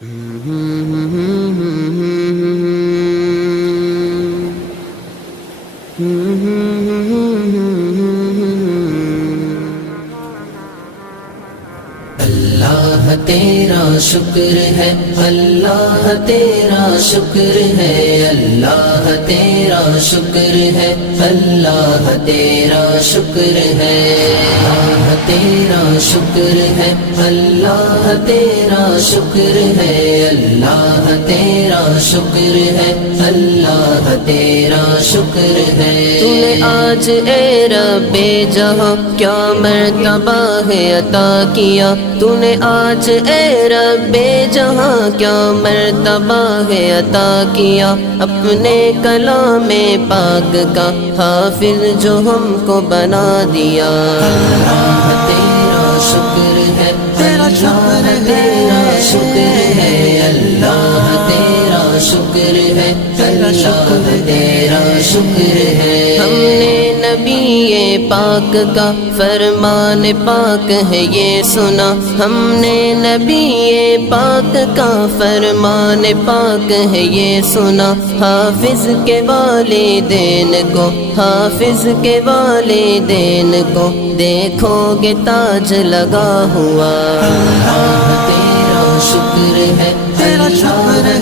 اللہ تیرا شکر ہے، اللہ تیرا شکر ہے، اللہ تیرا شکر ہے، اللہ تیرا شکر ہے، اللہ تیرا شکر ہے، اللہ تیرا شکر ہے، اللہ تیرا شکر ہے، اللہ تیرا شکر ہے۔ تو نے آج اے رب جہاں کیا مرتبہ ہے عطا کیا، تو نے آج اے رب جہاں کیا مرتبہ ہے عطا کیا، اپنے کلام پاک کا حافظ جو ہم کو بنا دیا۔ اللہ تیرا شکر ہے، اللہ تیرا شکر ہے، اللہ تیرا شکر ہے، اللہ تیرا شکر ہے۔ ہم نے نبی پاک کا فرمان پاک ہے یہ سنا، ہم نے نبی پاک کا فرمان پاک ہے یہ سنا، حافظ کے والدین کو، حافظ کے والدین کو دیکھو گے تاج لگا ہوا۔ اللہ تیرا شکر ہے، اللہ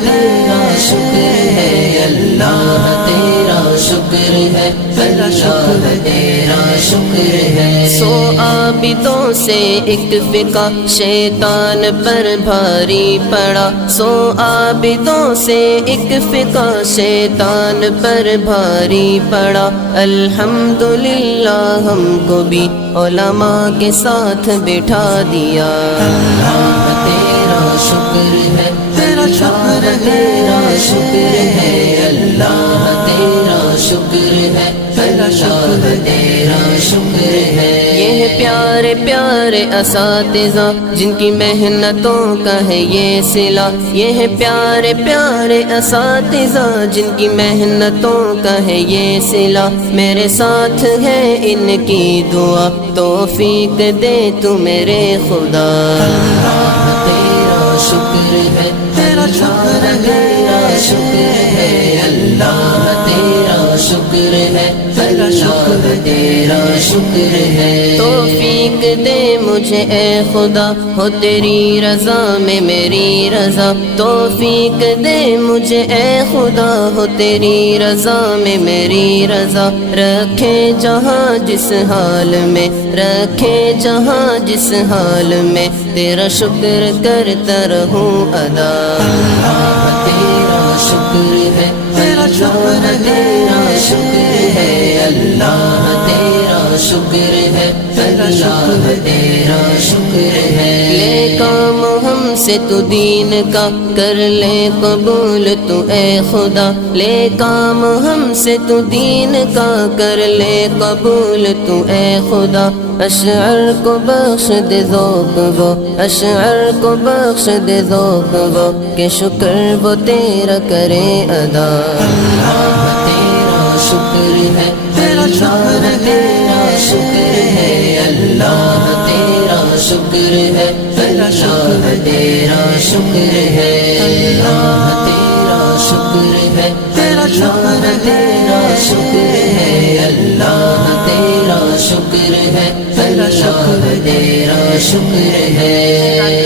تیرا شکر ہے، اللہ تیرا شکر ہے، اللہ تیرا شکر ہے۔ سو عابدوں سے ایک فقہ شیطان پر بھاری پڑا، سو عابدوں سے ایک فقہ شیطان پر بھاری پڑا، الحمدللہ ہم کو بھی علماء کے ساتھ بٹھا دیا۔ اللہ تیرا شکر ہے، اللہ تیرا شکر ہے، اللہ تیرا شکر ہے، اللہ تیرا شکر ہے۔ یہ پیارے پیارے اساتذہ جن کی محنتوں کا ہے یہ صلہ، یہ پیارے پیارے اساتذہ جن کی محنتوں کا ہے یہ صلہ، میرے ساتھ ہے ان کی دعا، توفیق دے تو میرے خدا۔ اللہ تیرا شکر ہے، اللہ تیرا شکر ہے، اللہ تیرا شکر ہے، اللہ تیرا شکر ہے۔ توفیق دے مجھے اے خدا، ہو تیری رضا میں میری رضا، توفیق دے مجھے اے خدا، ہو تیری رضا میں میری رضا، رکھے جہاں جس حال میں، رکھے جہاں جس حال میں، تیرا شکر کرتا رہوں ادا۔ اللہ تیرا شکر ہے، اللہ تیرا شکر ہے، اللہ تیرا شکر ہے، اللہ تیرا شکر ہے۔ لے کام ہم سے تو دین کا، کر لے قبول تو اے خدا، لے کام ہم سے تو دین کا، کر لے قبول تو اے خدا، اشعر کو بخش دے ذوق وہ، اشعر کو بخش دے ذوق وہ، کہ شکر وہ تیرا کرے ادا۔ اللہ تیرا شکر ہے، اللہ تیرا شکر ہے، اللہ تیرا شکر ہے، اللہ تیرا شکر ہے، اللہ تیرا شکر ہے، اللہ تیرا شکر ہے، اللہ تیرا شکر ہے، اللہ تیرا شکر ہے۔